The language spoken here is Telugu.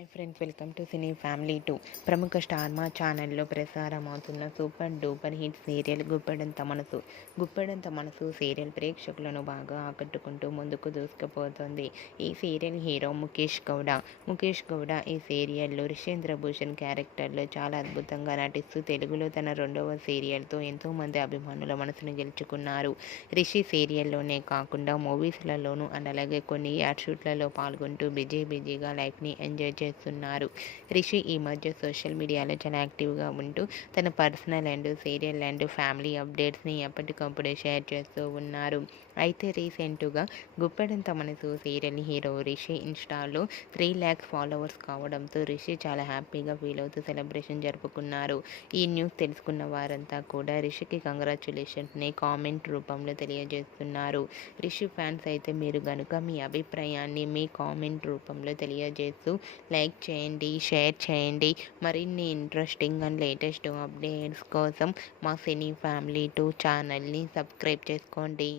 Hi friends welcome to cine family two. ప్రముఖ స్టార్ మా ఛానల్లో ప్రసారం అవుతున్న super duper hit serial Guppedantha Manasu. Guppedantha Manasu serial ప్రేక్షకులను బాగా ఆకట్టుకుంటూ ముందుకు దూసుకుపోతుంది. ఈ సీరియల్ హీరో ముఖేష్ గౌడ. ముఖేష్ గౌడ ఈ సీరియల్లో రిషేంద్ర భూషణ్ క్యారెక్టర్లో చాలా అద్భుతంగా నటిస్తూ తెలుగులో తన రెండవ సీరియల్తో ఎంతోమంది అభిమానుల మనసును గెలుచుకున్నారు. రిషి సీరియల్లోనే కాకుండా మూవీస్లలోనూ అండ్ అలాగే కొన్ని యాడ్ షూట్లలో పాల్గొంటూ బిజీ బిజీగా లైఫ్ని ఎంజాయ్ చేస్తున్నారు. రిషి ఈ మధ్య సోషల్ మీడియాలో చాలా యాక్టివ్గా ఉంటూ తన personal and serial and family అప్డేట్స్ని ఎప్పటికప్పుడు షేర్ చేస్తూ ఉన్నారు. అయితే రీసెంట్గా గుప్పెడంత మనసు సీరియల్ హీరో రిషి ఇన్స్టాలో త్రీ ల్యాక్స్ ఫాలోవర్స్ కావడంతో రిషి చాలా హ్యాపీగా ఫీల్ అవుతూ సెలబ్రేషన్ జరుపుకున్నారు. ఈ న్యూస్ తెలుసుకున్న వారంతా కూడా రిషికి కంగ్రాచులేషన్స్ని కామెంట్ రూపంలో తెలియజేస్తున్నారు. రిషి ఫ్యాన్స్ అయితే మీరు కనుక మీ అభిప్రాయాన్ని మీ కామెంట్ రూపంలో తెలియజేస్తూ లైక్ చేయండి షేర్ చేయండి. మరిన్ని ఇంట్రెస్టింగ్ అండ్ లేటెస్ట్ అప్డేట్స్ కోసం మా సినీ ఫ్యామిలీ టూ ఛానల్ని సబ్స్క్రైబ్ చేసుకోండి.